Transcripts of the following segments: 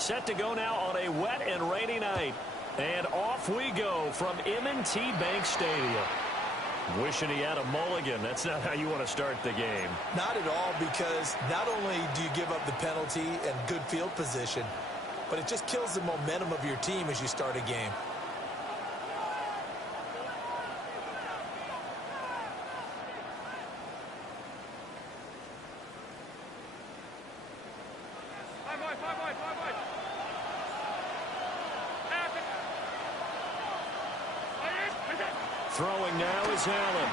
Set to go now on a wet and rainy night. And off we go from M&T Bank Stadium. Wishing he had a mulligan. That's not how you want to start the game. Not at all, because not only do you give up the penalty and good field position, but it just kills the momentum of your team as you start a game. Throwing now is Allen.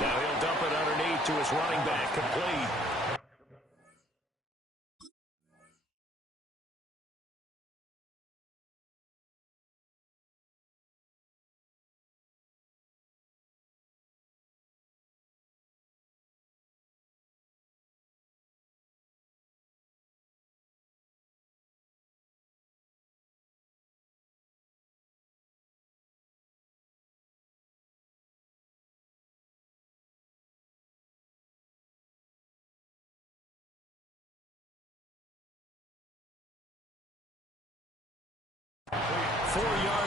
Now he'll dump it underneath to his running back, complete.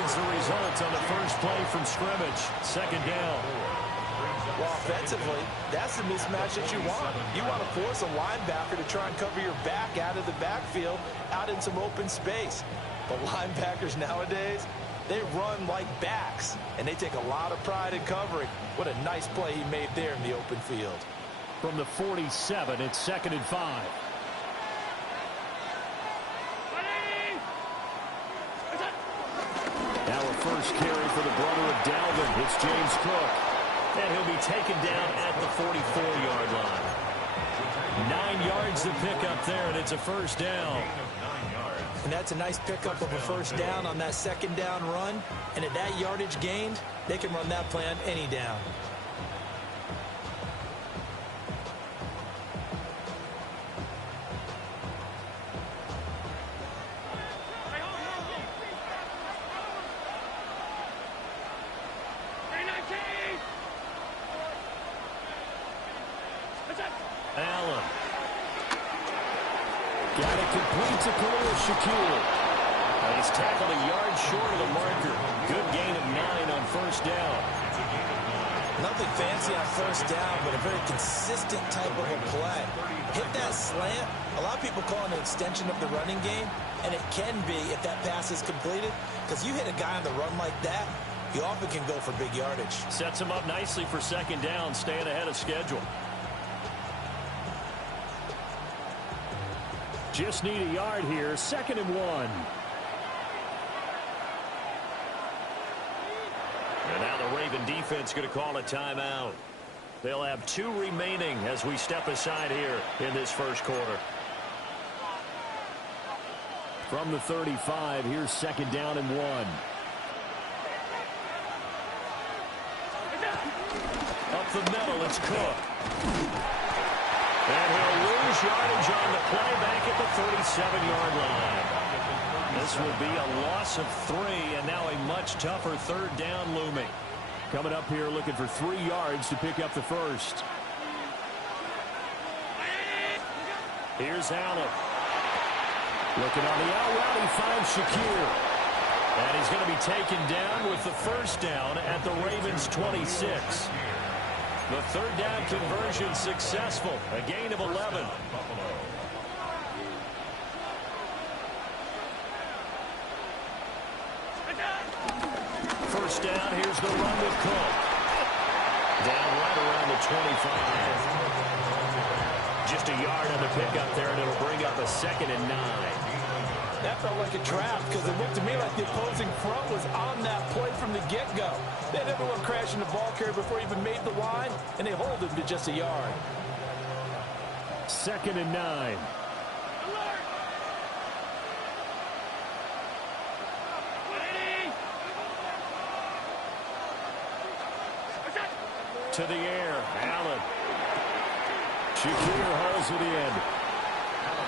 The result on the first play from scrimmage. Second down. Well, offensively, that's the mismatch that you want. You want to force a linebacker to try and cover your back out of the backfield, out in some open space. But linebackers nowadays, they run like backs, and they take a lot of pride in covering. What a nice play he made there in the open field. From the 47, it's 2nd and 5. Now a first carry for the brother of Dalvin. It's James Cook. And he'll be taken down at the 44-yard line. 9 yards to pick up there, and it's a first down. And that's a nice pickup of a first down on that second down run. And at that yardage gained, they can run that play on any down. Allen. Got it complete to Khalil Shakir. He's tackled a yard short of the marker. Good gain of 9 on first down. Nothing fancy on first down, but a very consistent type of a play. Hit that slant. A lot of people call it an extension of the running game, and it can be if that pass is completed, because you hit a guy on the run like that, you often can go for big yardage. Sets him up nicely for second down, staying ahead of schedule. Just need a yard here, 2nd and 1. And now the Raven defense going to call a timeout. They'll have 2 remaining as we step aside here in this first quarter. From the 35, here's 2nd down and 1. Up the middle, it's Cook. And he'll lose yardage on the play back at the 37-yard line. This will be a loss of 3, and now a much tougher 3rd down looming. Coming up here looking for 3 yards to pick up the first. Here's Allen. Looking on the out route, he finds Shakir. And he's going to be taken down with the first down at the Ravens' 26. The 3rd down conversion successful. A gain of 11. First down, here's the run with Cook. Down right around the 25. Just a yard on the pickup there, and it'll bring up a 2nd and 9. That felt like a trap, because it looked to me like the opposing front was on that play from the get-go. They had everyone crashing the ball carrier before he even made the line, and they hold him to just a yard. 2nd and 9. To the air, Allen. Shakir hauls it in.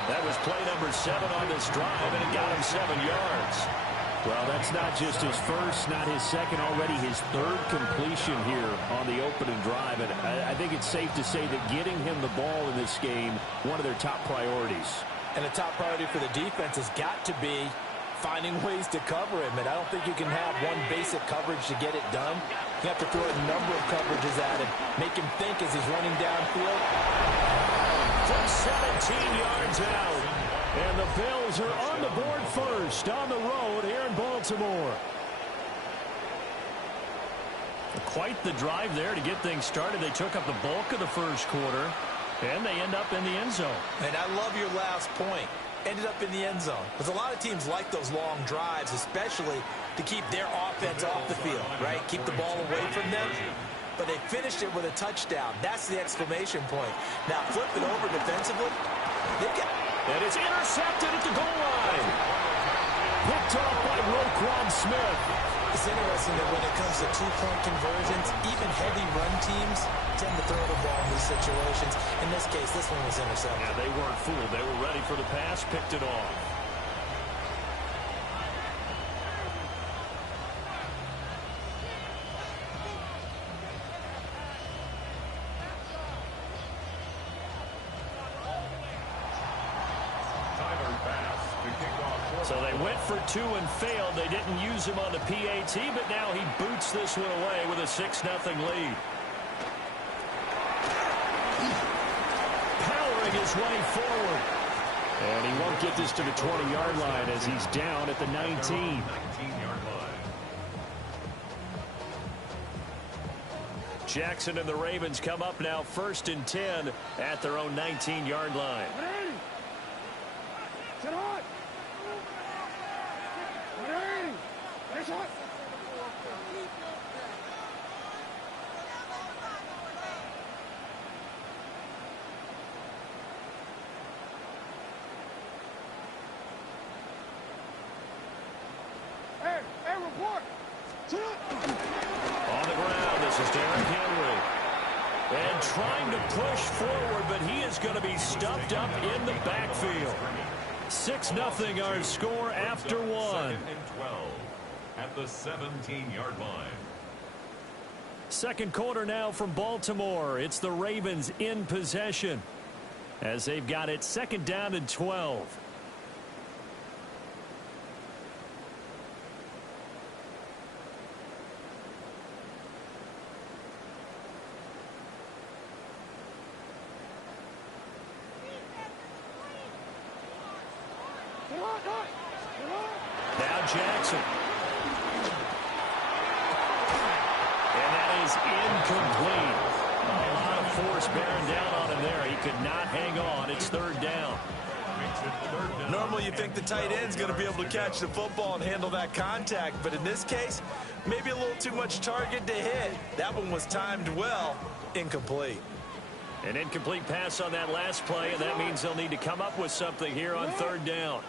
That was play number 7 on this drive, and it got him 7 yards. Well, that's not just his first, not his second, already his 3rd completion here on the opening drive. And I think it's safe to say that getting him the ball in this game, one of their top priorities. And the top priority for the defense has got to be finding ways to cover him. And I don't think you can have one basic coverage to get it done. You have to throw a number of coverages at him, make him think as he's running downfield. From 17 yards out. And the Bills are on the board first on the road here in Baltimore. Quite the drive there to get things started. They took up the bulk of the first quarter, and they end up in the end zone. And I love your last point. Ended up in the end zone. Because a lot of teams like those long drives, especially to keep their offense off the field, right? Keep the ball away from them. But they finished it with a touchdown. That's the exclamation point. Now, flip it over defensively. And it's intercepted at the goal line. Picked off by Roquan Smith. It's interesting that when it comes to two-point conversions, even heavy run teams tend to throw the ball in these situations. In this case, this one was intercepted. Yeah, they weren't fooled. They were ready for the pass, picked it off. So they went for two and failed. They didn't use him on the PAT, but now he boots this one away with a 6-0 lead. Powering his way forward. And he won't get this to the 20-yard line as he's down at the 19. Jackson and the Ravens come up now 1st and 10 at their own 19-yard line. Sit on. Hey, report. On the ground, this is Derrick Henry. And trying to push forward, but he is going to be stuffed up in the backfield. 6-0 our score after one. 2nd and 12 at the 17-yard line. Second quarter now from Baltimore. It's the Ravens in possession as they've got it 2nd down and 12. Now Jackson. And that is incomplete. A lot of force bearing down on him there. He could not hang on. It's 3rd down. Normally you think the tight end's going to be able to catch the football and handle that contact, but in this case, maybe a little too much target to hit. That one was timed well. Incomplete. An incomplete pass on that last play, and that means they'll need to come up with something here on 3rd down.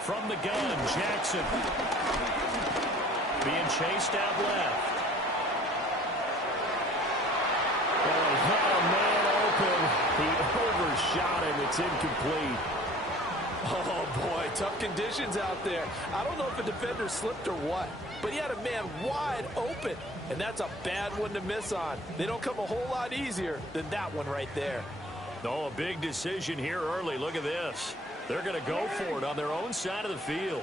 From the gun, Jackson. Being chased out left. Oh, he had a man open. He overshot him. It's incomplete. Oh, boy, tough conditions out there. I don't know if a defender slipped or what, but he had a man wide open, and that's a bad one to miss on. They don't come a whole lot easier than that one right there. Oh, a big decision here early. Look at this. They're going to go for it on their own side of the field.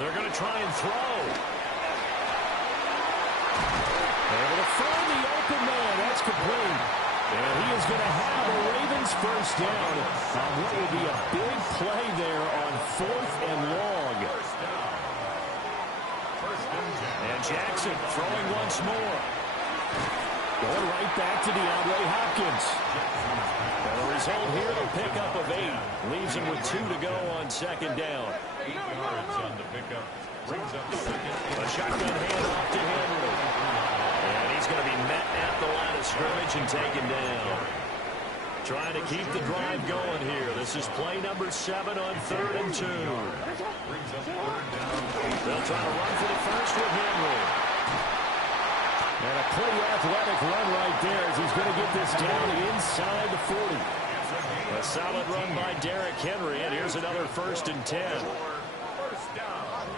They're going to try and throw. Able to find the open man. That's complete. And he is going to have a Ravens first down on what will be a big play there on 4th and long. And Jackson throwing once more. Going right back to DeAndre Hopkins. And the result here, a pickup of 8. Leaves him with 2 to go on 2nd down. 8 yards on the pickup. Brings up 2nd. A shotgun handoff to Henry. And he's going to be met at the line of scrimmage and taken down. Trying to keep the drive going here. This is play number 7 on 3rd and 2. They'll try to run for the first with Henry. And a pretty athletic run right there as he's going to get this down inside the 40. A solid run by Derrick Henry, and here's another 1st and 10. First down.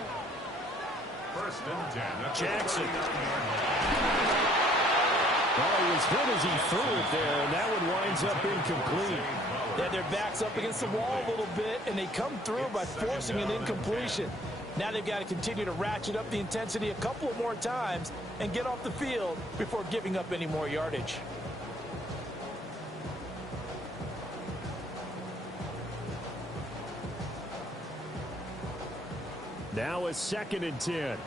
1st and 10. Jackson. Well, he was good as he threw it there, and that one winds up incomplete. Yeah, their back's up against the wall a little bit, and they come through by forcing an incompletion. Now they've got to continue to ratchet up the intensity a couple of more times and get off the field before giving up any more yardage. Now a 2nd and 10.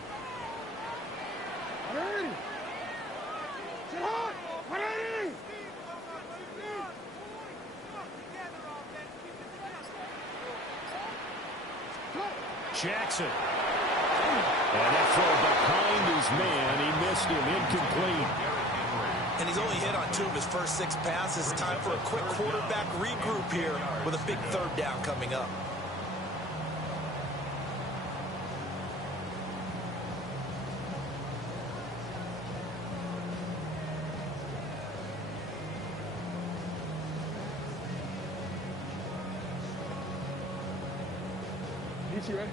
Jackson. And that throw behind his man. He missed him. Incomplete. And he's only hit on 2 of his first 6 passes. Time for a quick quarterback regroup here with a big 3rd down coming up.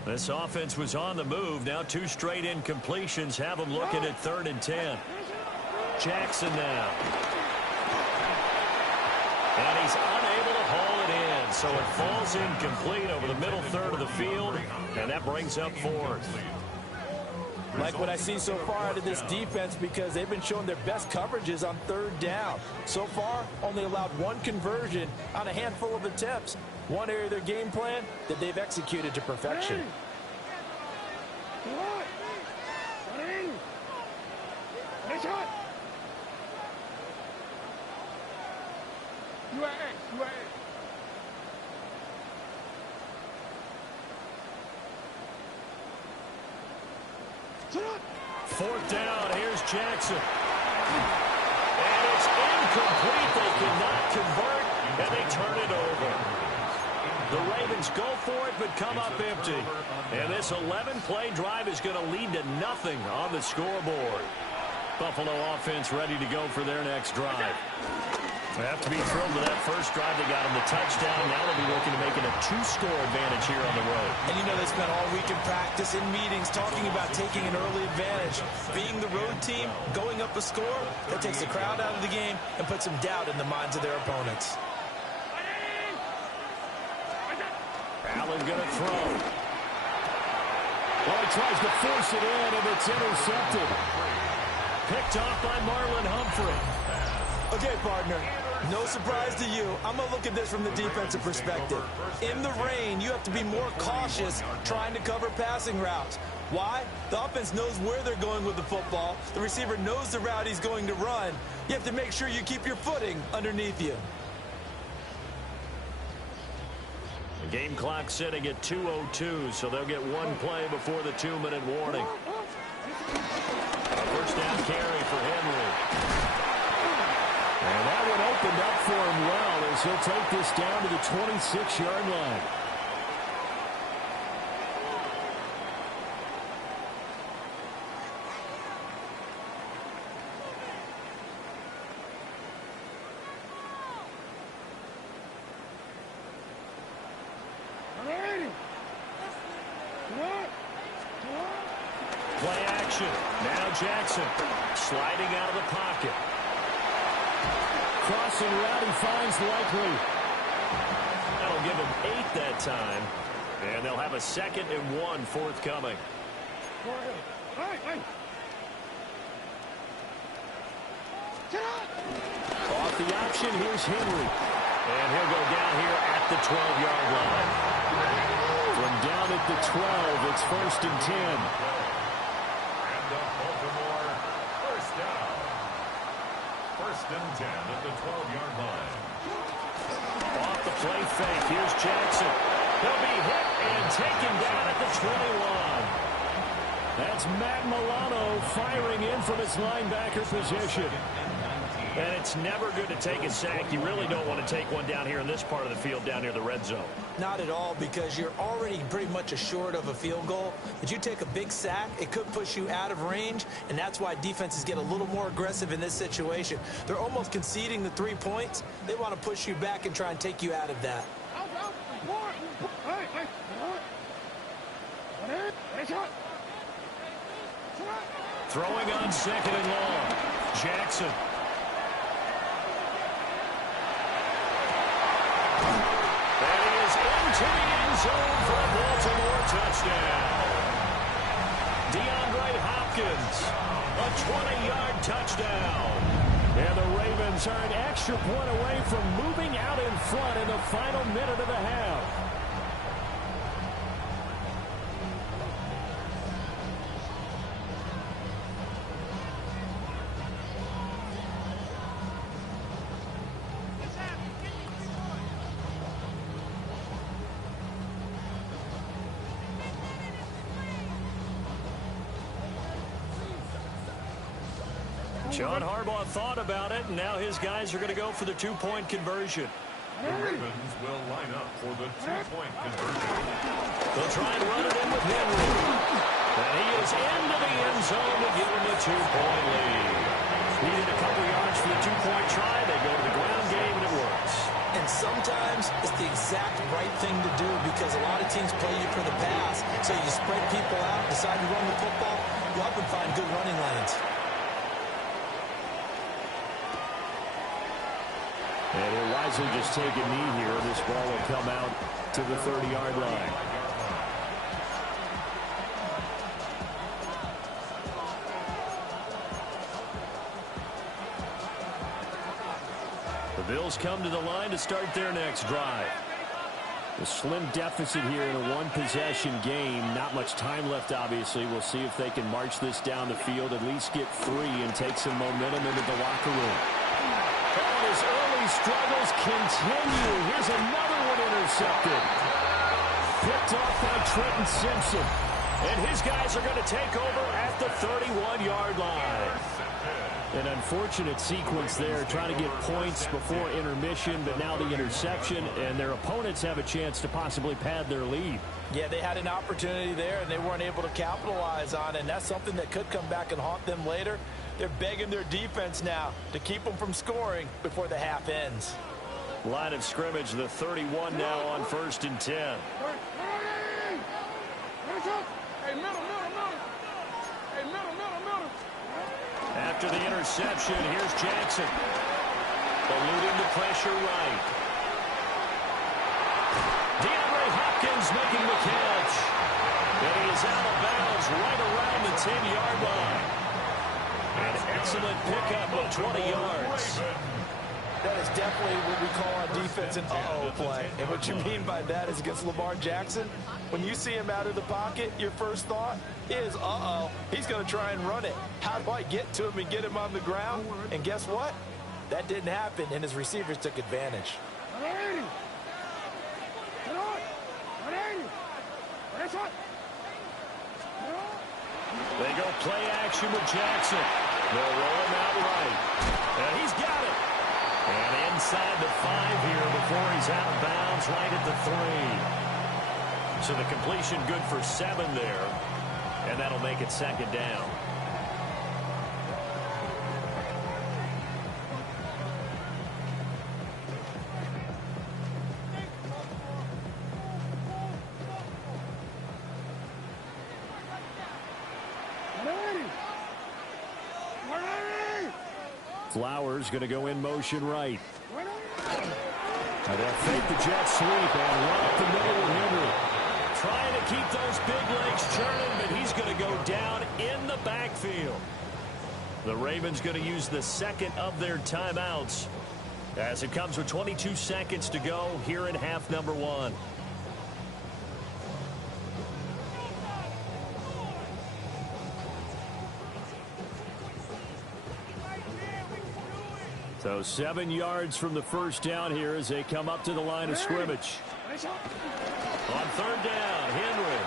This offense was on the move. Now 2 straight incompletions have them looking at 3rd and 10. Jackson now. And he's unable to haul it in. So it falls incomplete over the middle 3rd of the field. And that brings up 4th. Like what I see so far out of this defense because they've been showing their best coverages on 3rd down. So far, only allowed 1 conversion on a handful of attempts. One area of their game plan that they've executed to perfection. Fourth down, here's Jackson. And it's incomplete. They cannot convert, and they turn it over. The Ravens go for it, but come up empty. And this 11-play drive is going to lead to nothing on the scoreboard. Buffalo offense ready to go for their next drive. They have to be thrilled with that first drive. They got them the touchdown. Now they'll be looking to make it a 2-score advantage here on the road. And you know they spent all week in practice, in meetings, talking about taking an early advantage. Being the road team, going up a score, that takes the crowd out of the game and puts some doubt in the minds of their opponents. Allen going to throw. Well, he tries to force it in, and it's intercepted. Picked off by Marlon Humphrey. Okay, partner, no surprise to you. I'm going to look at this from the defensive perspective. In the rain, you have to be more cautious trying to cover passing routes. Why? The offense knows where they're going with the football. The receiver knows the route he's going to run. You have to make sure you keep your footing underneath you. The game clock sitting at 2:02, so they'll get 1 play before the 2-minute warning. A first down carry for Henry. And that one opened up for him well as he'll take this down to the 26-yard line. Play action. Now Jackson sliding out of the pocket. Crossing route, he finds Likely. That'll give him 8 that time. And they'll have a 2nd and 1 forthcoming. Off the option, here's Henry. And he'll go down here at the 12-yard line. From down at the 12, it's 1st and 10. And the Baltimore first down. 1st and 10 at the 12-yard line. Off the play fake, here's Jackson. He'll be hit and taken down at the 21. That's Matt Milano firing in from his linebacker position. And it's never good to take a sack. You really don't want to take one down here in this part of the field, down near the red zone. Not at all, because you're already pretty much assured of a field goal. But you take a big sack, it could push you out of range, and that's why defenses get a little more aggressive in this situation. They're almost conceding the 3 points. They want to push you back and try and take you out of that. Throwing on 2nd and long. Jackson. And he is into the end zone for a Baltimore touchdown. DeAndre Hopkins, a 20-yard touchdown. And the Ravens are an extra point away from moving out in front in the final minute of the half. John Harbaugh thought about it, and now his guys are going to go for the 2-point conversion. The Ravens will line up for the 2-point conversion. They'll try and run it in with Henry. And he is into the end zone to give him a 2-point lead. Needed a couple yards for the 2-point try. They go to the ground game, and it works. And sometimes it's the exact right thing to do, because a lot of teams play you for the pass. So you spread people out, decide to run the football, you often find good running lanes. And he'll wisely just take a knee here. This ball will come out to the 30-yard line. The Bills come to the line to start their next drive. A slim deficit here in a one-possession game. Not much time left, obviously. We'll see if they can march this down the field, at least get 3 and take some momentum into the locker room. His early struggles continue. Here's another one intercepted. Picked off by Trenton Simpson. And his guys are going to take over at the 31-yard line. An unfortunate sequence there, trying to get points before intermission, but now the interception, and their opponents have a chance to possibly pad their lead. Yeah, they had an opportunity there, and they weren't able to capitalize on it, and that's something that could come back and haunt them later. They're begging their defense now to keep them from scoring before the half ends. Line of scrimmage, the 31 now on 1st and 10. After the interception, here's Jackson. Eluding the pressure right. DeAndre Hopkins making the catch. And he is out of bounds right around the 10-yard line. An excellent pickup of 20 yards. That is definitely what we call on defense an uh-oh play. And what you mean by that is against Lamar Jackson, when you see him out of the pocket, your first thought is, uh-oh, he's going to try and run it. How do I get to him and get him on the ground? And guess what? That didn't happen, and his receivers took advantage. They go play action with Jackson. They'll roll him out right. And he's got it. And inside the 5 here before he's out of bounds right at the 3. So the completion good for 7 there. And that'll make it 2nd down. Flowers going to go in motion right. They'll fake the jet sweep and run up the middle with Henry. Trying to keep those big legs churning, but he's going to go down in the backfield. The Ravens going to use the 2nd of their timeouts as it comes with 22 seconds to go here in half number 1. So 7 yards from the first down here as they come up to the line of scrimmage. On 3rd down, Henry.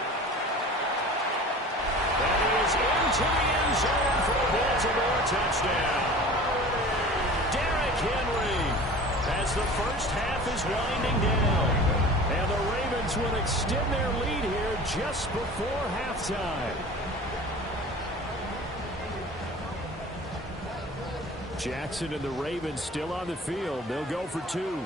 And he is into the end zone for a Baltimore touchdown. Henry as the first half is winding down. And the Ravens will extend their lead here just before halftime. Jackson and the Ravens still on the field. They'll go for two.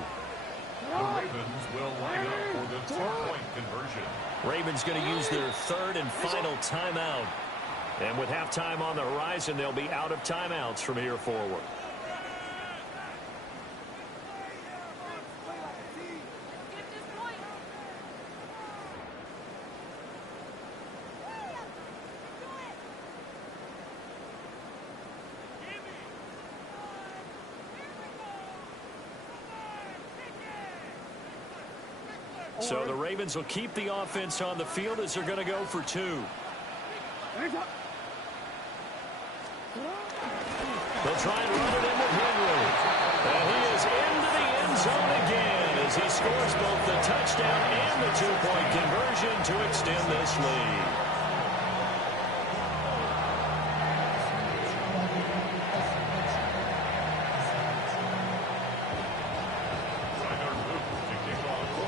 The Ravens will line up for the two-point conversion. Ravens going to use their third and final timeout. And with halftime on the horizon, they'll be out of timeouts from here forward. So the Ravens will keep the offense on the field as they're going to go for two. They'll try and run it into Henry. And he is into the end zone again as he scores both the touchdown and the two-point conversion to extend this lead.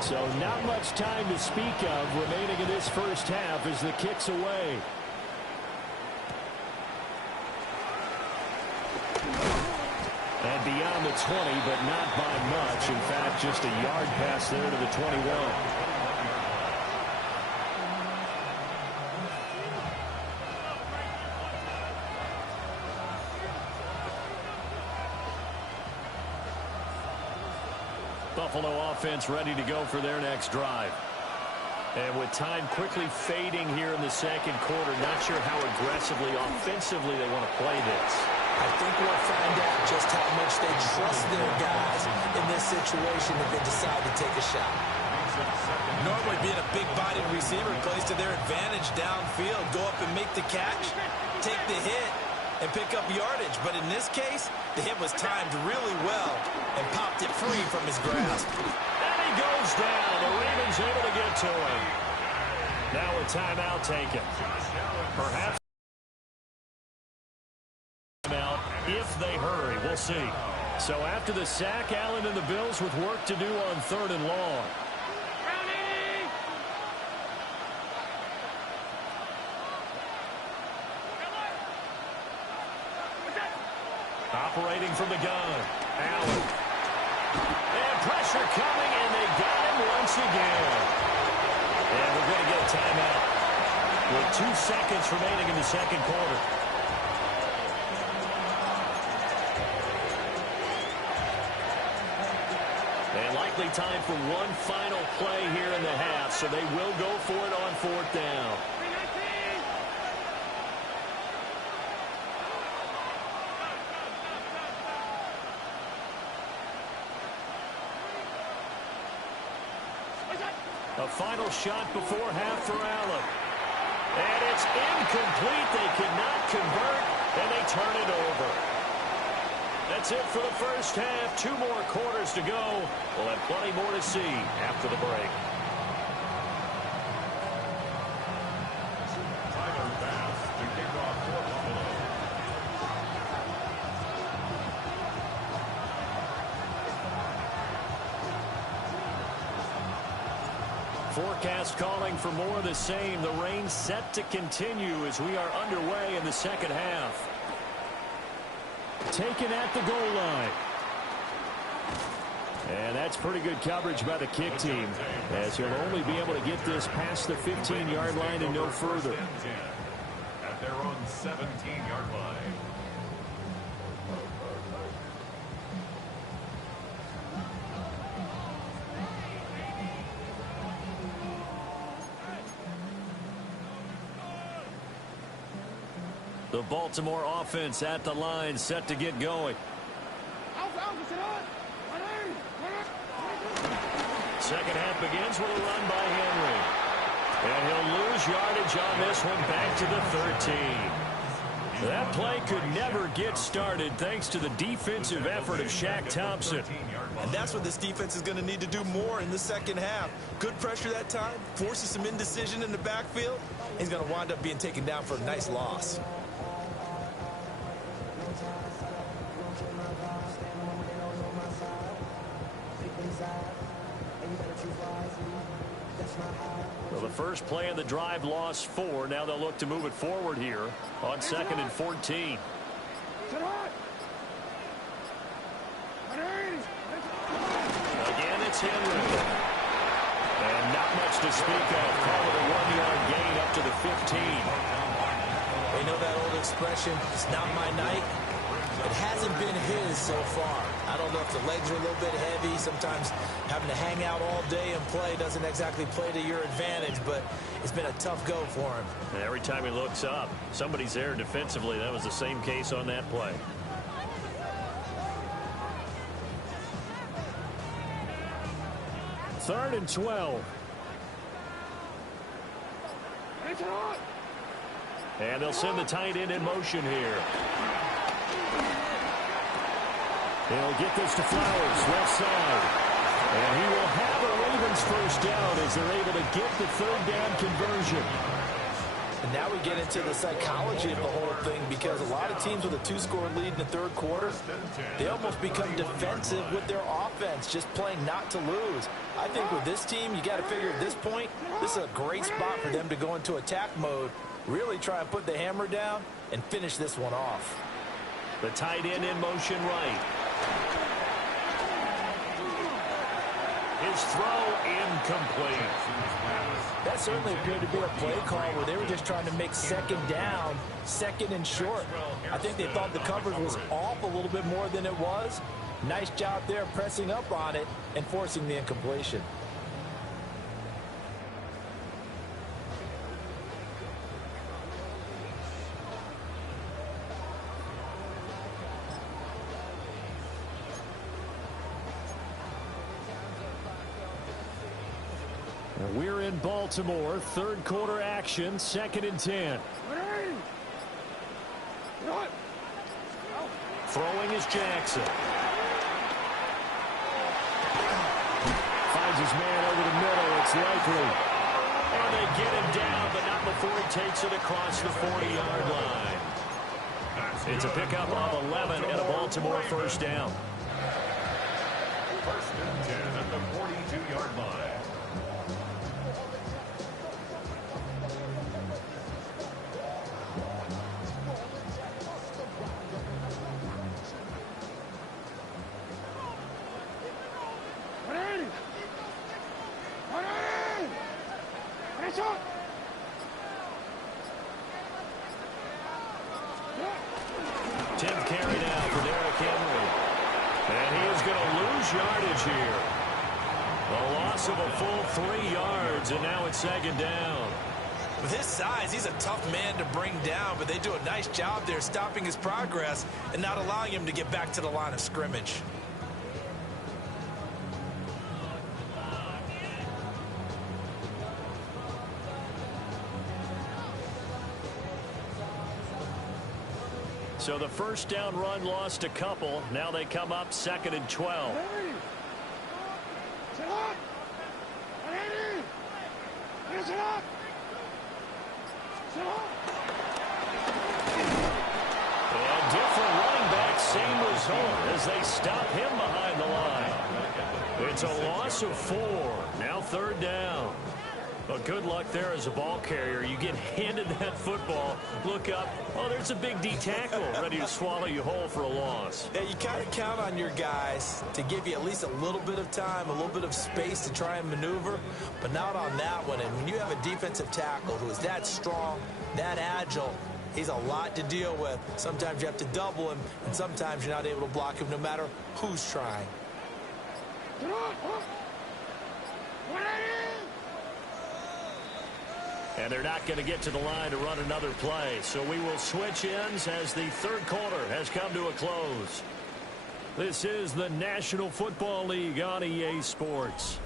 So not much time to speak of remaining in this first half as the kick's away. And beyond the 20, but not by much. In fact, just a yard pass there to the 21. Buffalo offense ready to go for their next drive. And with time quickly fading here in the second quarter, not sure how aggressively, offensively they want to play this. I think we'll find out just how much they trust their guys in this situation if they decide to take a shot. Normally being a big-bodied receiver plays to their advantage downfield. Go up and make the catch, take the hit, and pick up yardage. But in this case, the hit was timed really well and popped it free from his grasp. And he goes down. The Ravens able to get to him. Now a timeout taken. Perhaps timeout if they hurry. We'll see. So after the sack, Allen and the Bills with work to do on third and long. Operating from the gun, Allen. And pressure coming, and they got him once again. And we're going to get a timeout with 2 seconds remaining in the second quarter. And likely time for one final play here in the half, so they will go for it on fourth down. A final shot before half for Allen. And it's incomplete. They cannot convert, and they turn it over. That's it for the first half. 2 more quarters to go. We'll have plenty more to see after the break. Tyler Bass to kick off for Buffalo. Forecast calling for more of the same. The rain set to continue as we are underway in the second half. Taken at the goal line. And that's pretty good coverage by the kick team, as he'll only be able to get this past the 15-yard line and no further. At their own 17-yard line. The Baltimore offense at the line, set to get going. Second half begins with a run by Henry. And he'll lose yardage on this one, back to the 13. That play could never get started thanks to the defensive effort of Shaq Thompson. And that's what this defense is going to need to do more in the second half. Good pressure that time, forces some indecision in the backfield. He's going to wind up being taken down for a nice loss. Well, the first play of the drive lost 4. Now they'll look to move it forward here on 2nd and 14. Again, it's Henry. And not much to speak of. Call it a 1-yard gain up to the 15. You know that old expression, it's not my night? It hasn't been his so far. I don't know if the legs are a little bit heavy. Sometimes having to hang out all day and play doesn't exactly play to your advantage, but it's been a tough go for him. And every time he looks up, somebody's there defensively. That was the same case on that play. Third and 12. And they'll send the tight end in motion here. He'll get this to Flowers, left side. And he will have a Ravens first down as they're able to get the third down conversion. And now we get into the psychology of the whole thing, because a lot of teams with a 2-score lead in the third quarter, they almost become defensive with their offense, just playing not to lose. I think with this team, you got to figure at this point, this is a great spot for them to go into attack mode, really try and put the hammer down and finish this one off. The tight end in motion right. His throw incomplete. That certainly appeared to be a play call where they were just trying to make second down, second and short. I think they thought the coverage was off a little bit more than it was. Nice job there pressing up on it and forcing the incompletion. We're in Baltimore, third quarter action, 2nd and 10. Throwing is Jackson. Finds his man over the middle. It's Likely. And they get him down, but not before he takes it across the 40-yard line. It's a pickup of 11 and a Baltimore first down. First and 10 at the 42-yard line. Yardage here. A loss of a full 3 yards, and now it's 2nd down. With his size, he's a tough man to bring down, but they do a nice job there stopping his progress and not allowing him to get back to the line of scrimmage. So the first down run lost a couple. Now they come up 2nd and 12. And different running back, same result as they stop him behind the line. It's a loss of 4. Now 3rd down. Well, good luck there as a ball carrier. You get handed that football, look up, oh, there's a big D tackle ready to swallow you whole for a loss. Yeah, you kind of count on your guys to give you at least a little bit of time, a little bit of space to try and maneuver, but not on that one. And when you have a defensive tackle who is that strong, that agile, he's a lot to deal with. Sometimes you have to double him, and sometimes you're not able to block him no matter who's trying. And they're not going to get to the line to run another play. So we will switch ends as the third quarter has come to a close. This is the National Football League on EA Sports.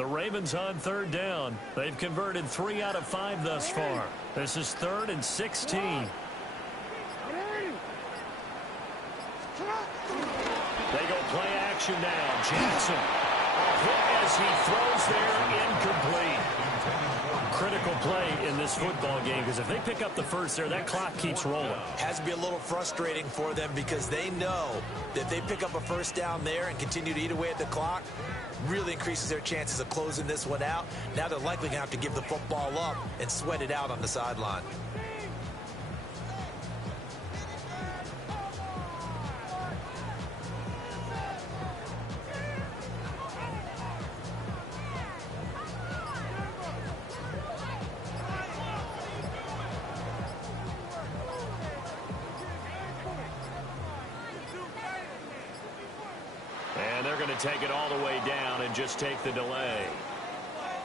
The Ravens on third down. They've converted 3 out of 5 thus far. This is 3rd and 16. They go play action now. Jackson. A hit as he throws there, incomplete. Critical play in this football game, because if they pick up the first there, that clock keeps rolling. Has to be a little frustrating for them because they know that if they pick up a first down there and continue to eat away at the clock, really increases their chances of closing this one out. Now they're likely going to have to give the football up and sweat it out on the sideline. And they're going to take it all the way down and just take the delay.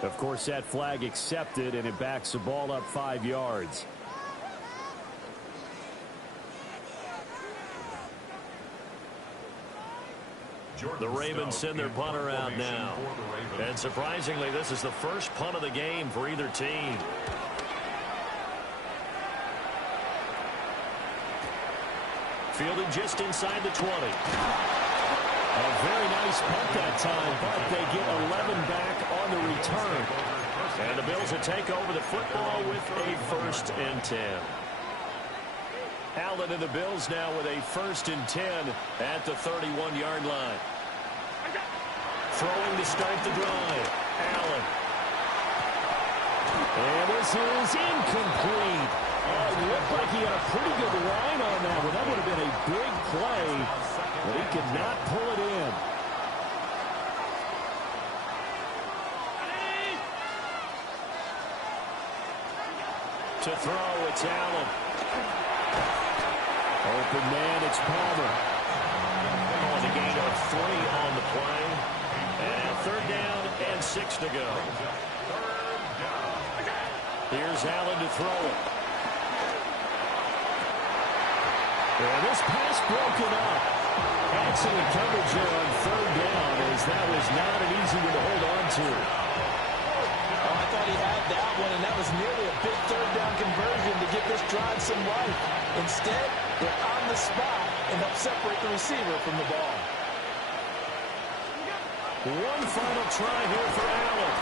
Of course, that flag accepted, and it backs the ball up 5 yards. The Ravens send their punter out now. And surprisingly, this is the first punt of the game for either team. Fielded just inside the 20. A very nice punt that time, but they get 11 back on the return. And the Bills will take over the football with a 1st and 10. Allen and the Bills now with a 1st and 10 at the 31-yard line. Throwing to start the drive. Allen. And this is incomplete. Oh, it looked like he had a pretty good line on that one. That would have been a big play, but he could not pull it in. To throw, it's Allen. Open man, it's Palmer. On the gain of 3 on the play. And now 3rd down and 6 to go. Here's Allen to throw it. And this pass broken up. Excellent coverage there on 3rd down, as that was not an easy one to hold on to. Oh, I thought he had that one, and that was nearly a big 3rd down conversion to give this drive some life. Instead, they're on the spot and help separate the receiver from the ball. One final try here for Allen.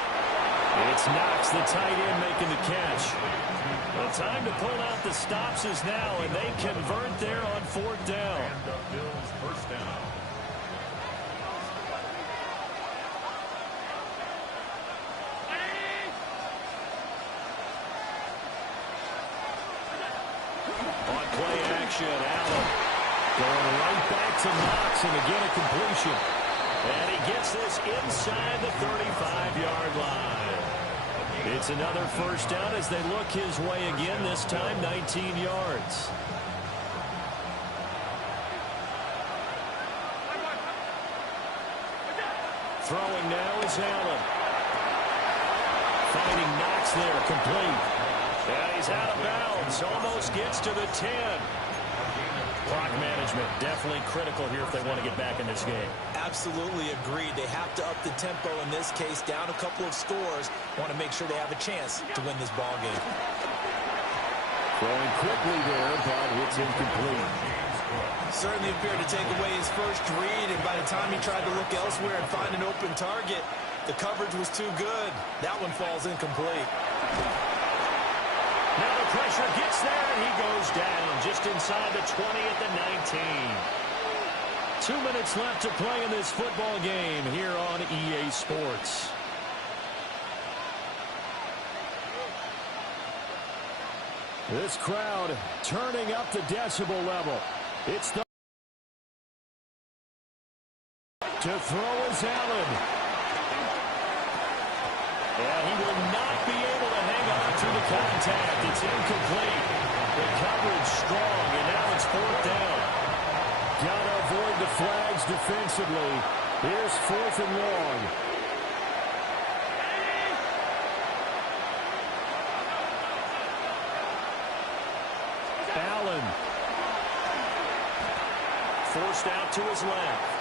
It's Knox, the tight end, making the catch. The time to pull out the stops is now, and they convert there on 4th down. And the Bills' 1st down. On play action, Allen going right back to Knox, and again a completion. And he gets this inside the 35-yard line. It's another 1st down as they look his way again, this time 19 yards. Throwing now is Allen. Finding Knox there, complete. And he's out of bounds, almost gets to the 10. Clock management definitely critical here if they want to get back in this game. Absolutely agreed. They have to up the tempo in this case, down a couple of scores. Want to make sure they have a chance to win this ball game. Throwing quickly there, but it's incomplete. Certainly appeared to take away his first read, and by the time he tried to look elsewhere and find an open target, the coverage was too good. That one falls incomplete. Now the pressure gets there, and he goes down just inside the 20 at the 19. 2 minutes left to play in this football game here on EA Sports. This crowd turning up the decibel level. It's the to throw is Allen. And he will not be able to hang on to the contact. It's incomplete. The coverage strong, and now it's 4th down. Got to avoid the flags defensively. Here's 4th and long. Allen. Forced out to his left.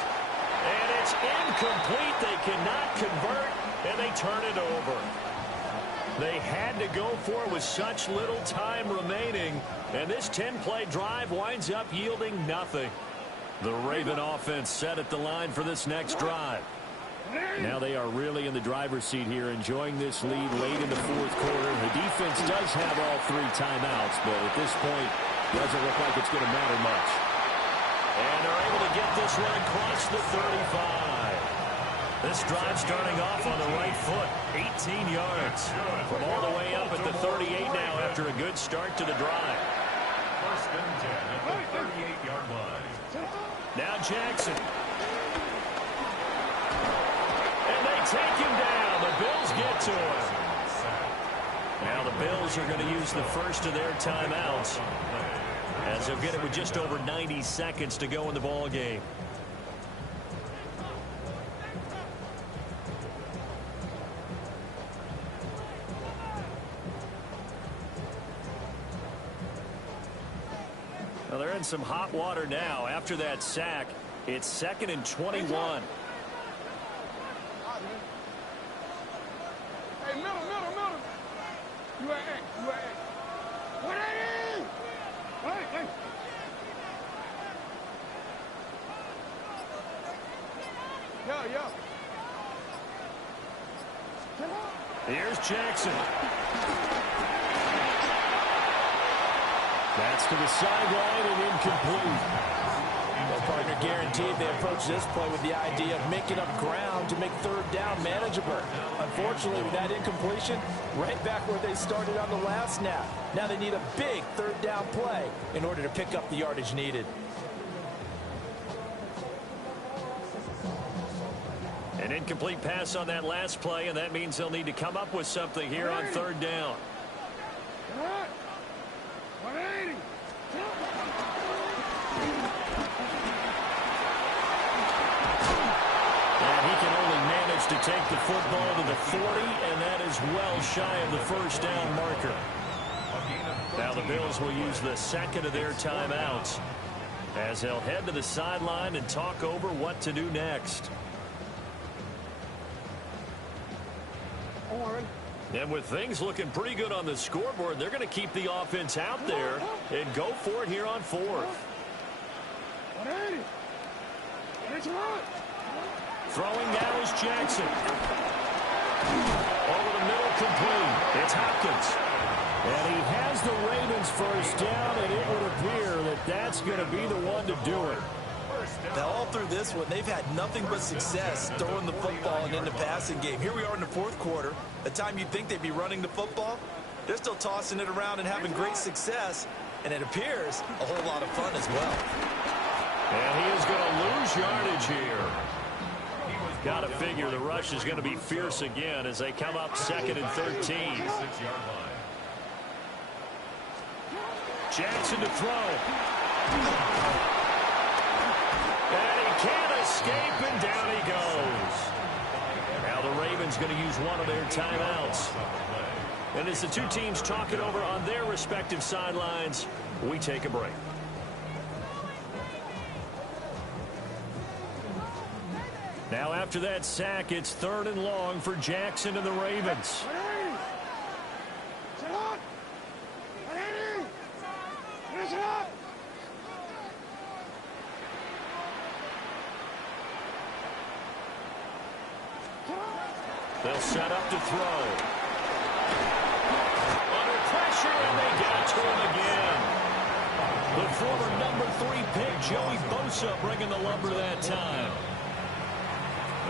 And it's incomplete. They cannot convert, and they turn it over. They had to go for it with such little time remaining, and this 10-play drive winds up yielding nothing. The Raven offense set at the line for this next drive. Now they are really in the driver's seat here, enjoying this lead late in the fourth quarter. The defense does have all 3 timeouts, but at this point, doesn't look like it's going to matter much. And they're able to get this one across the 35. This drive starting off on the right foot, 18 yards. From all the way up at the 38 now after a good start to the drive. First and 10 at the 38-yard line. Now Jackson. Take him down. The Bills get to him. Now the Bills are going to use the first of their timeouts, as they'll get it with just over 90 seconds to go in the ball game. Well, they're in some hot water now. After that sack, it's 2nd and 21. Here's Jackson. That's to the sideline and incomplete. Well, partner, guaranteed they approach this play with the idea of making up ground to make third down manageable. Unfortunately, with that incompletion, right back where they started on the last snap. Now they need a big third down play in order to pick up the yardage needed. An incomplete pass on that last play, and that means they'll need to come up with something here on third down. And he can only manage to take the football to the 40, and that is well shy of the first down marker. Now the Bills will use the second of their timeouts as they'll head to the sideline and talk over what to do next. And with things looking pretty good on the scoreboard, they're going to keep the offense out there and go for it here on fourth. Throwing now is Jackson. Over the middle, complete. It's Hopkins. And he has the Ravens first down, and it would appear that that's going to be the one to do it. Now, all through this one, they've had nothing but success throwing the football and in the passing game. Here we are in the fourth quarter. The time you'd think they'd be running the football, they're still tossing it around and having great success. And it appears a whole lot of fun as well. And he is going to lose yardage here. Got to figure the rush is going to be fierce again as they come up 2nd and 13. Jackson to throw. And he can't escape, and down he goes. Now the Ravens going to use one of their timeouts. And as the two teams talk it over on their respective sidelines, we take a break. Now after that sack, it's 3rd and long for Jackson and the Ravens. They'll set up to throw. Under pressure, and they get it to him again. The former number 3 pick, Joey Bosa, bringing the lumber that time.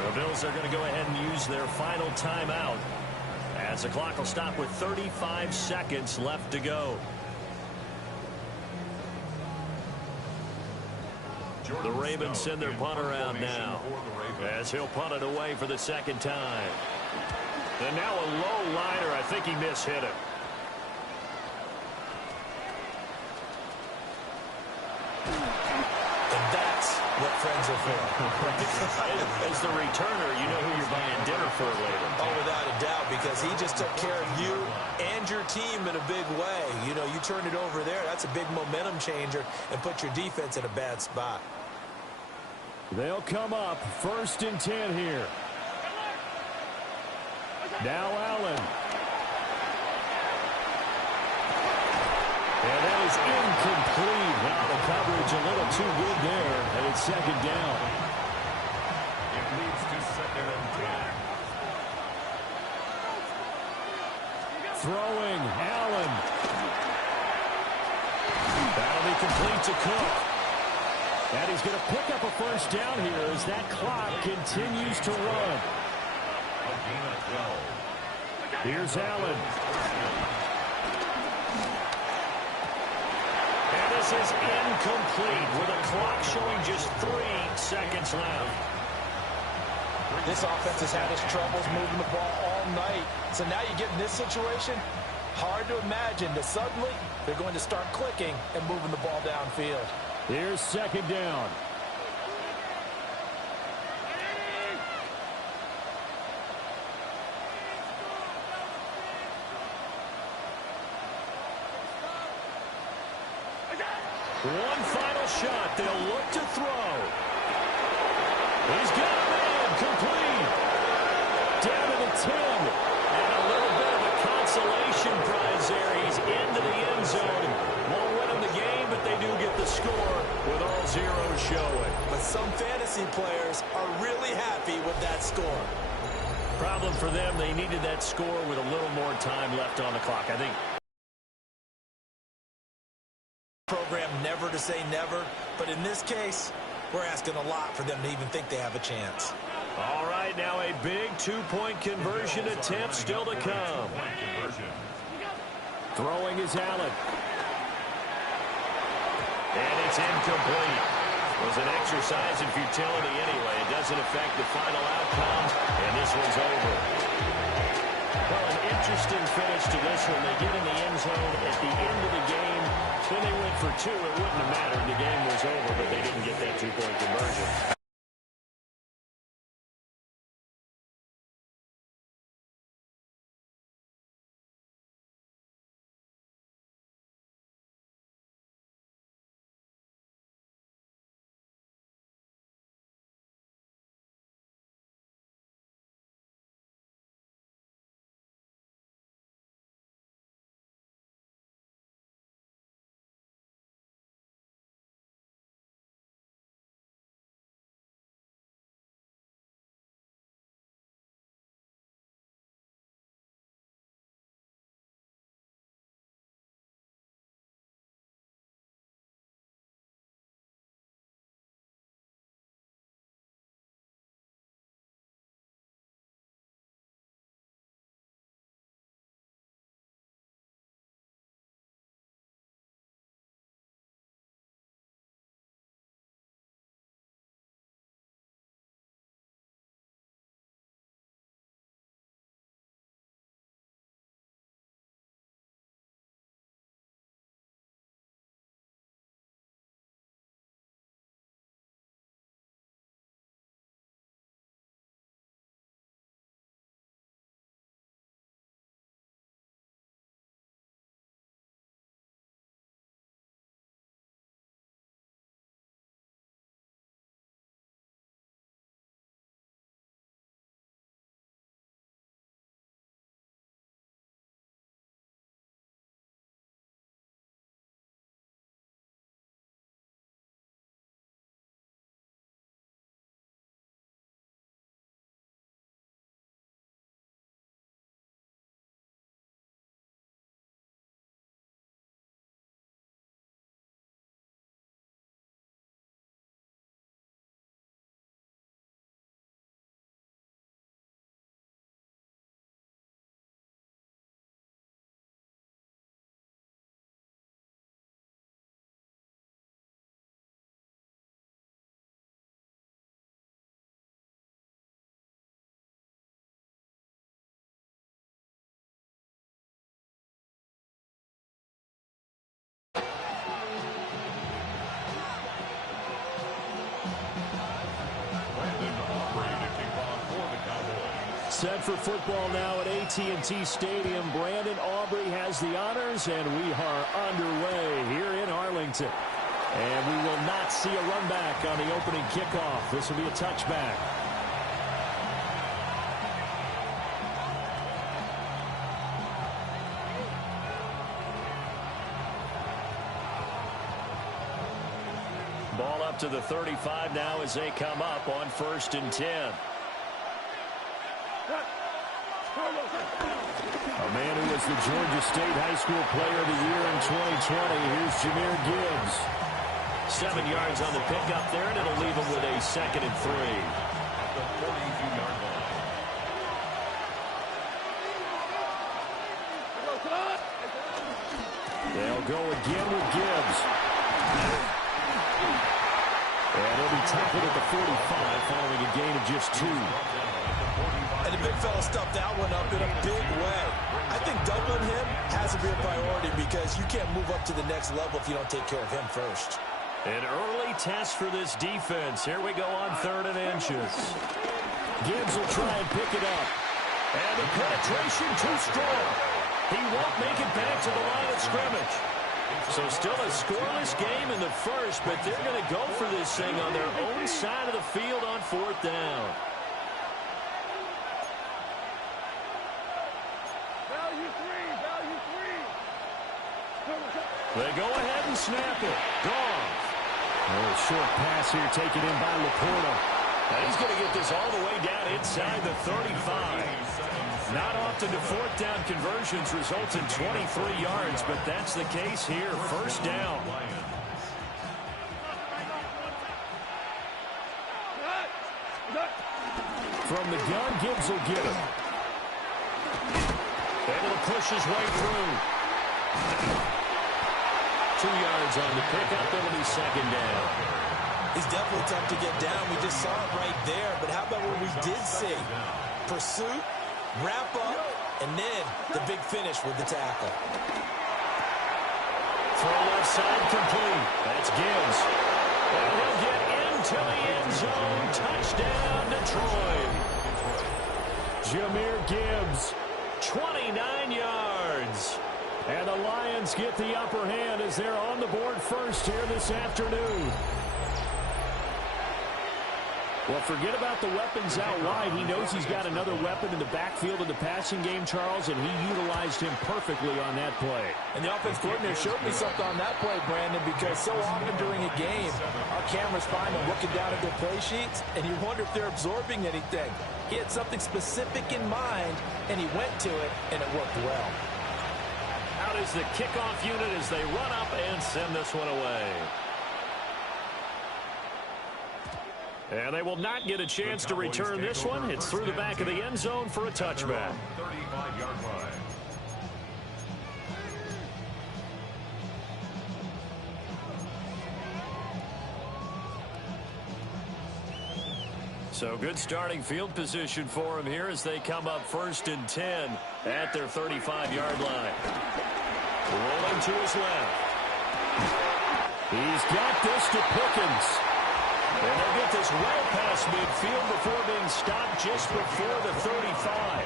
The Bills are going to go ahead and use their final timeout as the clock will stop with 35 seconds left to go. The Ravens send their punter out now as he'll punt it away for the second time. And now a low liner. I think he mishit it. And that's what friends are for. As the returner, you know who you're buying dinner for later. Oh, without a doubt, because he just took care of you and your team in a big way. You know, you turn it over there, that's a big momentum changer and put your defense in a bad spot. They'll come up 1st and 10 here. Now Allen. And that is incomplete. Now the coverage a little too good there, and it's 2nd down. It leads to 2nd and 10. Throwing, Allen. That'll be complete to Cook. And he's going to pick up a 1st down here as that clock continues to run. Here's Allen. And this is incomplete with a clock showing just 3 seconds left. This offense has had its troubles moving the ball all night. So now you get in this situation, hard to imagine that suddenly they're going to start clicking and moving the ball downfield. Here's 2nd down. One final shot. They'll look to throw. He's got a man. Complete. Down to the 10. And a little bit of a consolation prize there. He's into the end zone. Won't win them the game, but they do get the score with all zeros showing. But some fantasy players are really happy with that score. Problem for them, they needed that score with a little more time left on the clock. I think program never to say never, but in this case, we're asking a lot for them to even think they have a chance. All right, now a big 2-point conversion attempt still to come. Throwing is Allen. And it's incomplete. It was an exercise in futility anyway. It doesn't affect the final outcome, and this one's over. Well, an interesting finish to this one. They get in the end zone at the end of the game. When they went for 2, it wouldn't have mattered. The game was over, but they didn't get that 2-point conversion. Set for football now at AT&T Stadium. Brandon Aubrey has the honors, and we are underway here in Arlington. And we will not see a run back on the opening kickoff. This will be a touchback. Ball up to the 35 now as they come up on 1st and 10. A man who was the Georgia State High School Player of the Year in 2020. Here's Jahmyr Gibbs. 7 yards on the pickup there, and it'll leave him with a 2nd and 3. At the 42-yard line. They'll go again with Gibbs. And he'll be tackled at the 45 following a gain of just 2. And the big fella stuffed that one up in a big way. I think doubling him has to be a priority because you can't move up to the next level if you don't take care of him first. An early test for this defense. Here we go on 3rd and inches. Gibbs will try and pick it up. And the penetration too strong. He won't make it back to the line of scrimmage. So still a scoreless game in the first, but they're going to go for this thing on their own side of the field on 4th down. They go ahead and snap it. Gone. A short pass here taken in by Laporta. And he's going to get this all the way down inside the 35. Not often do 4th down conversions result in 23 yards, but that's the case here. 1st down. From the gun, Gibbs will get him. Able to push his way through. 2 yards on the pickup. It'll be 2nd down. He's definitely tough to get down. We just saw it right there. But how about what we did see? Pursuit, wrap up, and then the big finish with the tackle. Throw left side complete. That's Gibbs. And he'll get into the end zone. Touchdown, Detroit. Jahmyr Gibbs, 29 yards. And the Lions get the upper hand as they're on the board first here this afternoon. Well, forget about the weapons out wide. He knows he's got another weapon in the backfield of the passing game, Charles, and he utilized him perfectly on that play. And the offense coordinator showed me something on that play, Brandon, because so often during a game, our cameras find them looking down at their play sheets, and you wonder if they're absorbing anything. He had something specific in mind, and he went to it, and it worked well. Out is the kickoff unit as they run up and send this one away. And they will not get a chance to return this one. It's through the back of the end zone for a touchback. 35-yard line. So good starting field position for him here as they come up 1st and 10 at their 35-yard line. Rolling to his left. He's got this to Pickens. And they'll get this well past midfield before being stopped just before the 35.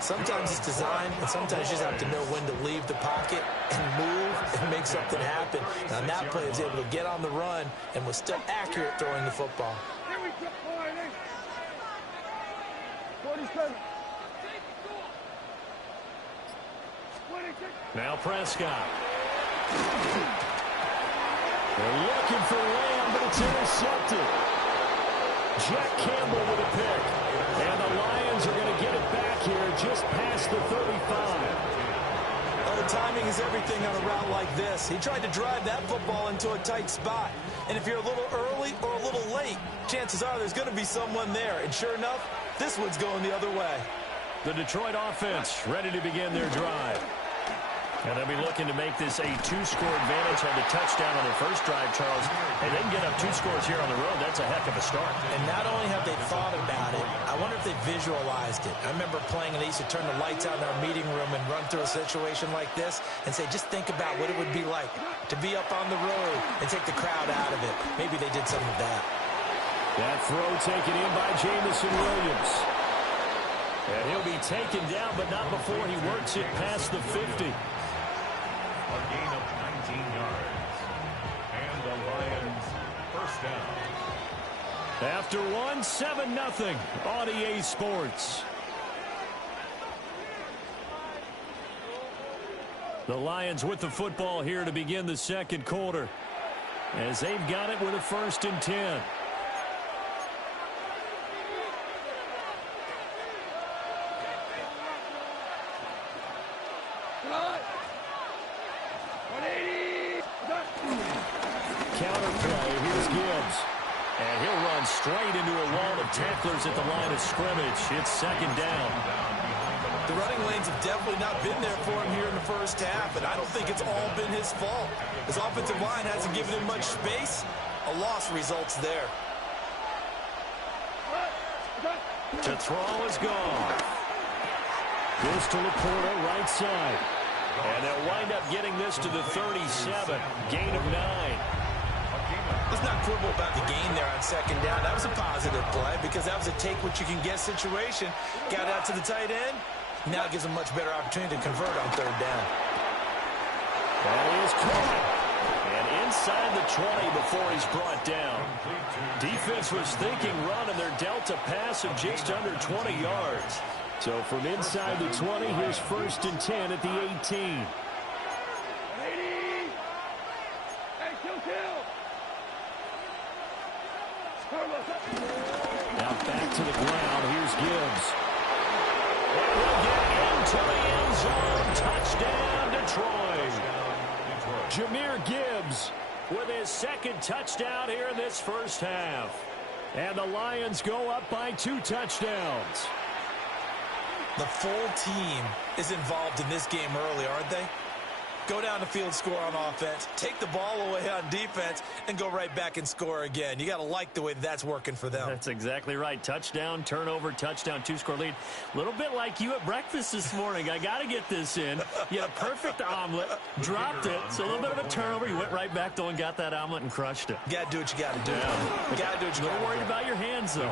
Sometimes it's design, and sometimes you just have to know when to leave the pocket and move and make something happen. And on that play, he was able to get on the run and was still accurate throwing the football. Now Prescott. They're looking for Lamb, but it's intercepted. Jack Campbell with a pick. And the Lions are going to get it back here just past the 35. Oh, timing is everything on a route like this. He tried to drive that football into a tight spot. And if you're a little early or a little late, chances are there's going to be someone there. And sure enough, this one's going the other way. The Detroit offense ready to begin their drive. And they'll be looking to make this a 2-score advantage on the touchdown on their first drive, Charles. And they can get up 2 scores here on the road. That's a heck of a start. And not only have they thought about it, I wonder if they visualized it. I remember playing, and they used to turn the lights out in our meeting room and run through a situation like this and say, just think about what it would be like to be up on the road and take the crowd out of it. Maybe they did some of that. That throw taken in by Jamison Williams. And he'll be taken down, but not before he works it past the 50. A gain of 19 yards. After one, 7-0 on EA Sports. The Lions with the football here to begin the second quarter, as they've got it with a 1st and 10. Counter play, here's Gibbs. And he'll run straight into a wall of tacklers at the line of scrimmage. It's 2nd down. The running lanes have definitely not been there for him here in the first half, and I don't think it's all been his fault. His offensive line hasn't given him much space. A loss results there. To throw is gone. Goes to Laporta, right side. And they'll wind up getting this to the 37. Gain of 9. Let's not quibble about the gain there on 2nd down. That was a positive play because that was a take-what-you-can-get situation. Got out to the tight end. Now it gives him a much better opportunity to convert on 3rd down. That is caught. And inside the 20 before he's brought down. Defense was thinking run, and they're dealt a pass of just under 20 yards. So from inside the 20, here's 1st and 10 at the 18. Now back to the ground. Here's Gibbs. And he'll get into the end zone. Touchdown, Detroit. Jahmyr Gibbs with his 2nd touchdown here in this first half. And the Lions go up by 2 touchdowns. The full team is involved in this game early, aren't they? Go down the field, score on offense, take the ball away on defense, and go right back and score again. You got to like the way that's working for them. That's exactly right. Touchdown, turnover, touchdown, 2-score lead. A little bit like you at breakfast this morning. I got to get this in. You had a perfect omelet, dropped it, so a little bit of a turnover. You went right back, though, and got that omelet and crushed it. You got to do what you got to do. Yeah. You got to do what you got to do. A little worried about your hands, though.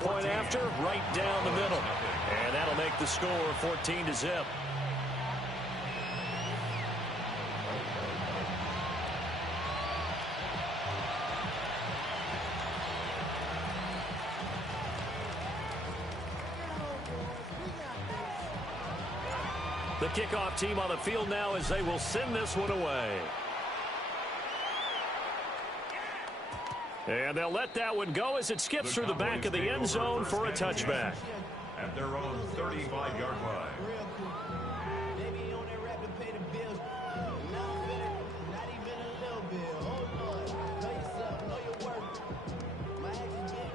Point after, right down the middle. And that'll make the score 14-0. The kickoff team on the field now as they will send this one away. And they'll let that one go as it skips through the back of the end zone for a touchback. At their own 35-yard line.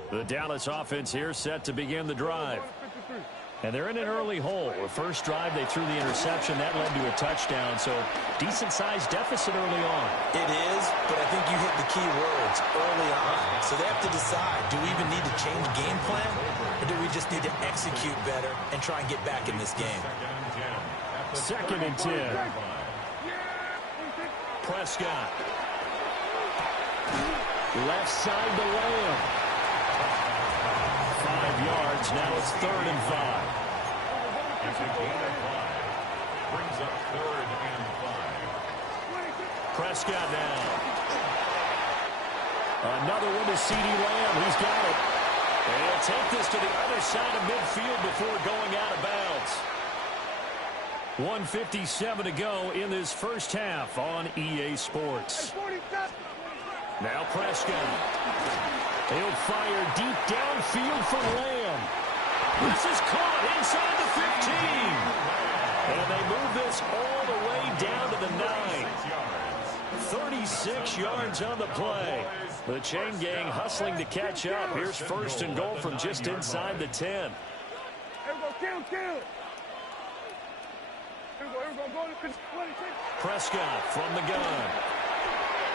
The Dallas offense here set to begin the drive. And they're in an early hole. The first drive, they threw the interception. That led to a touchdown, so decent-sized deficit early on. It is, but I think you hit the key words early on. So they have to decide, do we even need to change game plan, or do we just need to execute better and try and get back in this game? 2nd and 10. Prescott. Left side to Lamb. 5 yards. Now it's 3rd and 5. It's a gain of 5. Brings up 3rd and 5. Prescott now. Another one to C.D. Lamb. He's got it. And he'll take this to the other side of midfield before going out of bounds. 1:57 to go in this first half on EA Sports. Now Prescott. He'll fire deep downfield for Lamb. This is caught inside the 15. And they move this all the way down to the 9. 36 yards on the play. The chain gang hustling to catch up. Here's 1st and goal from just inside the 10. Prescott from the gun.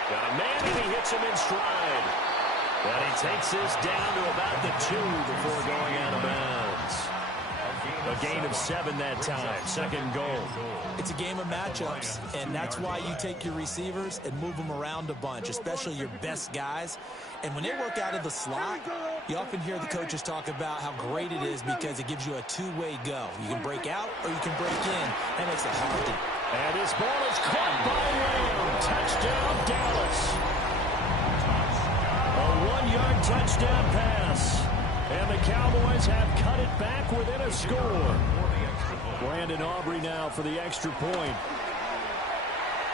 Got a man and he hits him in stride. And he takes this down to about the 2 before going out of bounds. A gain of 7 that time. 2nd goal. It's a game of matchups, and that's why you take your receivers and move them around a bunch, especially your best guys. And when they work out of the slot, you often hear the coaches talk about how great it is because it gives you a two-way go. You can break out or you can break in. That makes it hard to And this ball is caught by Lamb. Touchdown, Dallas. A 1-yard touchdown pass. And the Cowboys have cut it back within a score. Brandon Aubrey now for the extra point.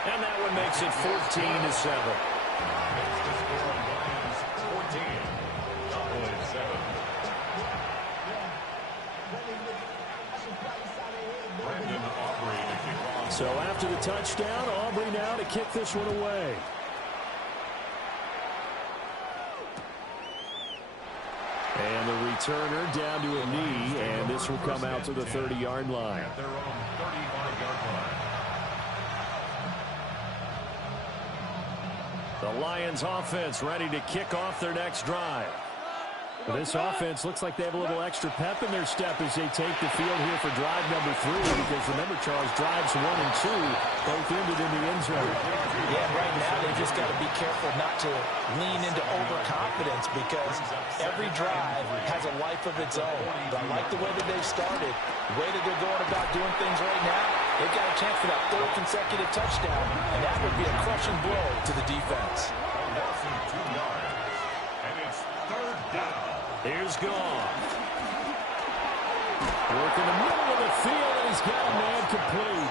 And that one makes it 14-7. So after the touchdown, Aubrey now to kick this one away. And the returner down to a knee, and this will come out to the 30-yard line. At their own 35-yard line. The Lions offense ready to kick off their next drive. This offense looks like they have a little extra pep in their step as they take the field here for drive number 3, because remember, Charles, drives 1 and 2 both ended in the end zone. Yeah, right now they just got to be careful not to lean into overconfidence, because every drive has a life of its own. But I like the way that they've started. The way that they're going about doing things right now, they've got a chance for that 3rd consecutive touchdown, and that would be a crushing blow to the defense. Here's Goff. Working the middle of the field, and he's got a man complete.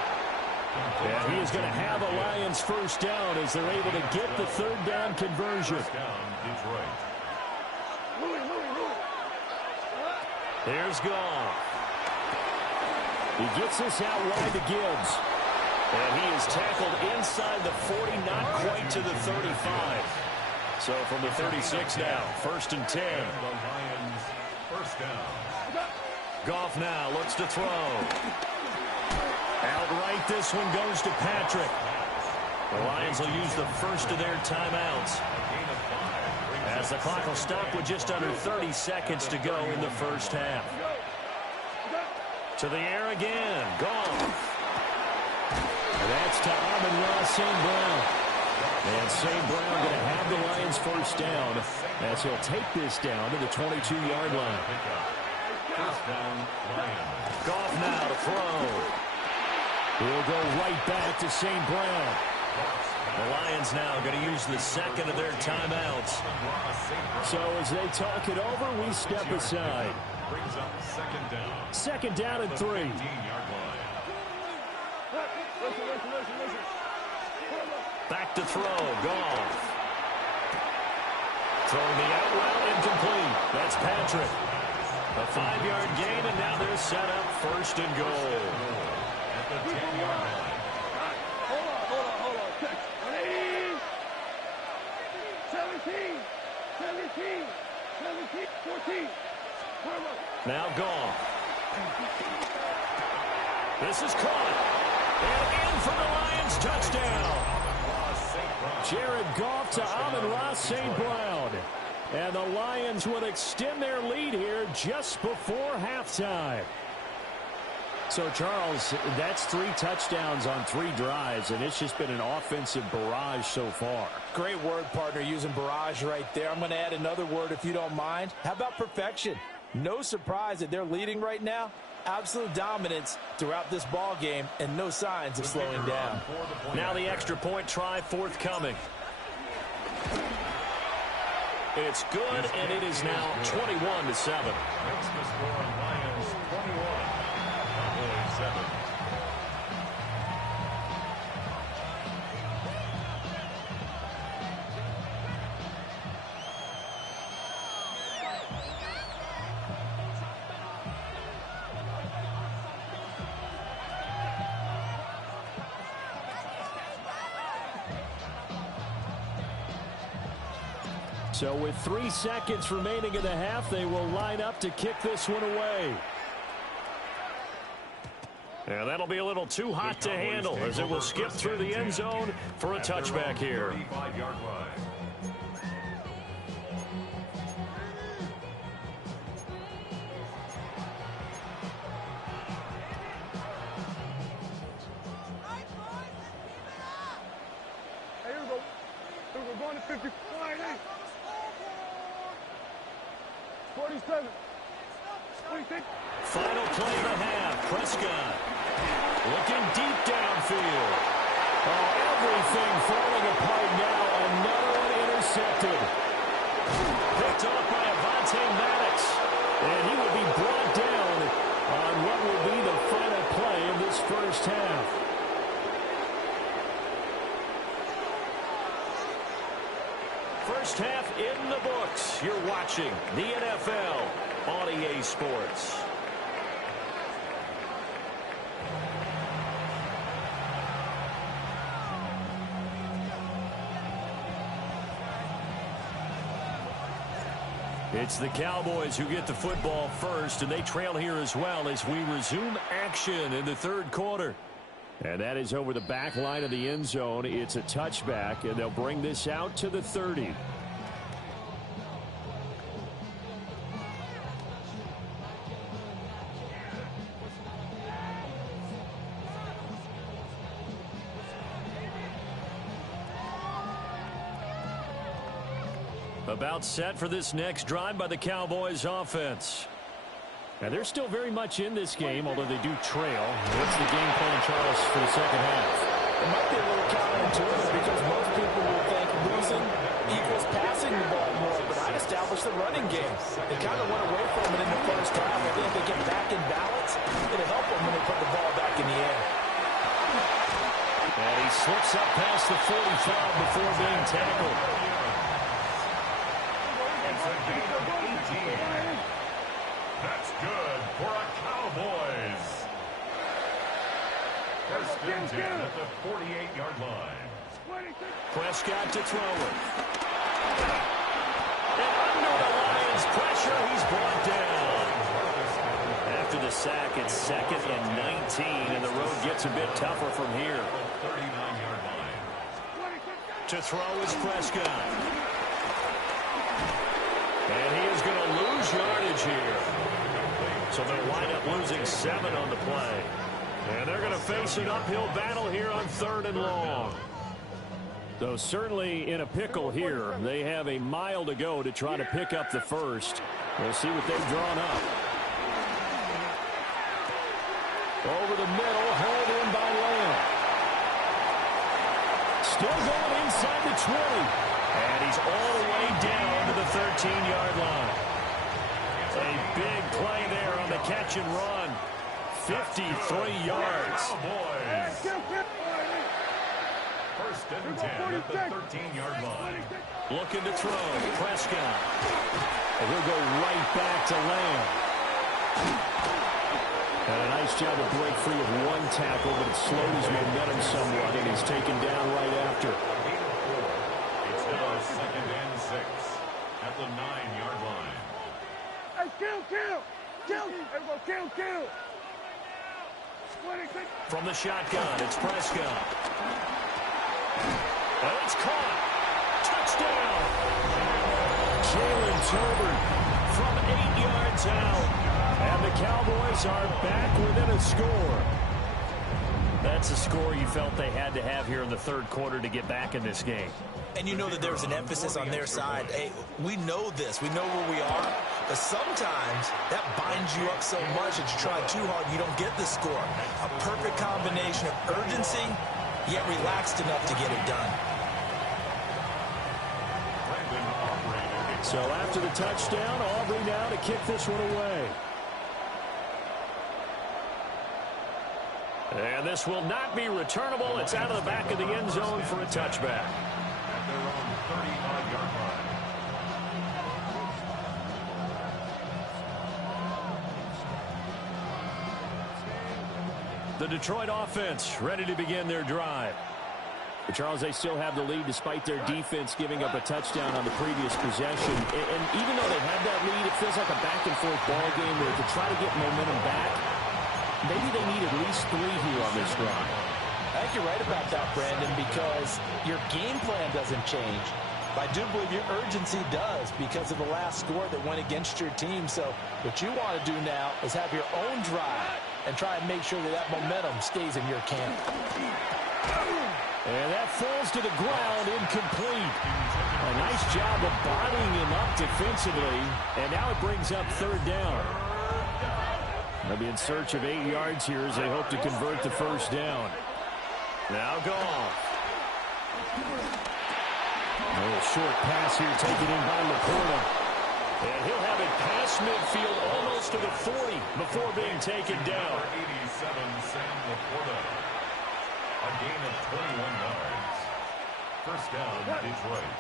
And he is going to have a Lions first down as they're able to get the 3rd down conversion. Here's Goff. He gets this out wide to Gibbs. And he is tackled inside the 40, not quite to the 35. So from the 36 now, 1st and 10. The Lions first down. Goff now looks to throw. Outright, this one goes to Patrick. The Lions will use the first of their timeouts, as the clock will stop with just under 30 seconds to go in the first half. To the air again, Goff. And that's to Amon-Ra St. Brown. And St. Brown going to have the Lions first down as he'll take this down to the 22-yard line. First down, Lions. Goff now to throw. He'll go right back to St. Brown. The Lions now going to use the 2nd of their timeouts. So as they talk it over, we step aside. Brings up 2nd down. 2nd down and 3. 15-yard line. Back to throw, Goff. Throwing the out route, incomplete. That's Patrick. A 5-yard gain, and now they're set up 1st and goal. At the 10-yard line. Hold on. 17, 14. Now Goff. This is caught. And in for the Lions touchdown. Jared Goff to Amon-Ra St. Brown. And the Lions will extend their lead here just before halftime. So, Charles, that's 3 touchdowns on 3 drives, and it's just been an offensive barrage so far. Great word, partner, using barrage right there. I'm going to add another word if you don't mind. How about perfection? No surprise that they're leading right now. Absolute dominance throughout this ball game, and no signs of slowing down. Now the extra point try forthcoming. It's good, and it is now 21-7. Makes the score Lions 21. Cowboys 7. So with 3 seconds remaining in the half, they will line up to kick this one away. And that'll be a little too hot to handle as it will skip through the end zone for a touchback here. 35-yard line. Hey, here we go. We're going to 50. 47. 26. Final play of the half. Prescott looking deep downfield. intercepted. Picked off by Avonte Maddox. And he will be brought down on what will be the final play of this first half. First half in the books. You're watching the NFL on EA Sports. It's the Cowboys who get the football first, and they trail here as well as we resume action in the third quarter. And that is over the back line of the end zone. It's a touchback, and they'll bring this out to the 30. About set for this next drive by the Cowboys offense. And they're still very much in this game, although they do trail. What's the game plan, Charles, for the second half? It might be a little counterintuitive because most people will think losing equals passing the ball more, but I'd establish the running game. They kind of went away from it in the first half. I think if they get back in balance, it'll help them when they put the ball back in the air. And he slips up past the 45 before being tackled. That's good for a Cowboys. First and 10 at the 48-yard line. Prescott to throw it. And under the Lions' pressure, he's brought down. After the sack, it's 2nd and 19, and the road gets a bit tougher from here. 39-yard line. To throw is Prescott. And he is going to lose yardage here. So they'll wind up losing 7 on the play. And they're going to face an uphill battle here on 3rd and long. Though certainly in a pickle here. They have a mile to go to try to pick up the first. We'll see what they've drawn up. Over the middle, held in by Lamb. Still going inside the 20. And he's all the way down to the 13-yard line. A big play there on the catch and run. 53 yards. First and 10 at the 13-yard line. Looking to throw. Prescott. And he'll go right back to Lamb. And a nice job to break free of one tackle, but it slowed his momentum somewhat, and he's taken down right after. It's now 2nd and 6 at the 9-yard line. Hey, kill! Kill! From the shotgun, it's Prescott. And it's caught. Touchdown. Jalen Tolbert from 8 yards out. And the Cowboys are back within a score. That's a score you felt they had to have here in the third quarter to get back in this game. And you know that there's an emphasis on their side. Hey, we know this. We know where we are. But sometimes that binds you up so much that you try too hard, you don't get the score. A perfect combination of urgency, yet relaxed enough to get it done. So after the touchdown, Aubrey now to kick this one away. And this will not be returnable. It's out of the back of the end zone for a touchback. At their own 35-yard line. The Detroit offense ready to begin their drive. But Charles, they still have the lead despite their defense giving up a touchdown on the previous possession. And even though they have that lead, it feels like a back-and-forth ball game where to try to get momentum back, maybe they need at least 3 here on this drive. I think you're right about that, Brandon, because your game plan doesn't change. But I do believe your urgency does because of the last score that went against your team. So what you want to do now is have your own drive and try and make sure that that momentum stays in your camp. And that falls to the ground, incomplete. A nice job of bodying him up defensively. And now it brings up 3rd down. They'll be in search of 8 yards here as they hope to convert the first down. Now Goff. A little short pass here taken in by Laporta. And he'll have it past midfield almost to the 40 before being taken down. 87, Sam Laporta. A gain of 21 yards. First down, Detroit.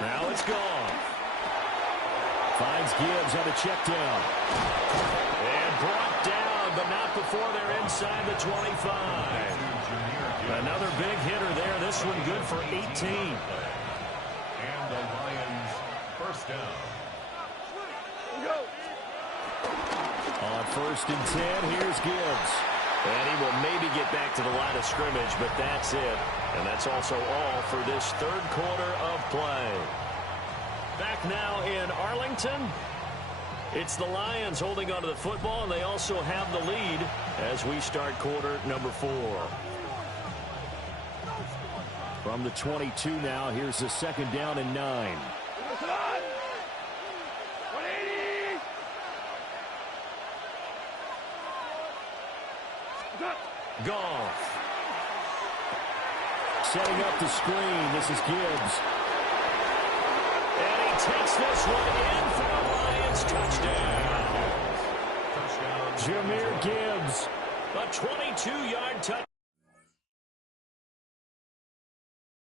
Now it's gone. Finds Gibbs on a check down. And brought down, but not before they're inside the 25. Another big hitter there. This one good for 18. And the Lions first down. On 1st and 10, here's Gibbs. And he will maybe get back to the line of scrimmage, but that's it. And that's also all for this third quarter of play. Back now in Arlington. It's the Lions holding onto the football, and they also have the lead as we start quarter number 4. From the 22 now, here's the second down and 9. Goff. Setting up the screen. This is Gibbs. And he takes this one in for the Lions. Touchdown. Jameer Gibbs. A 22-yard touchdown.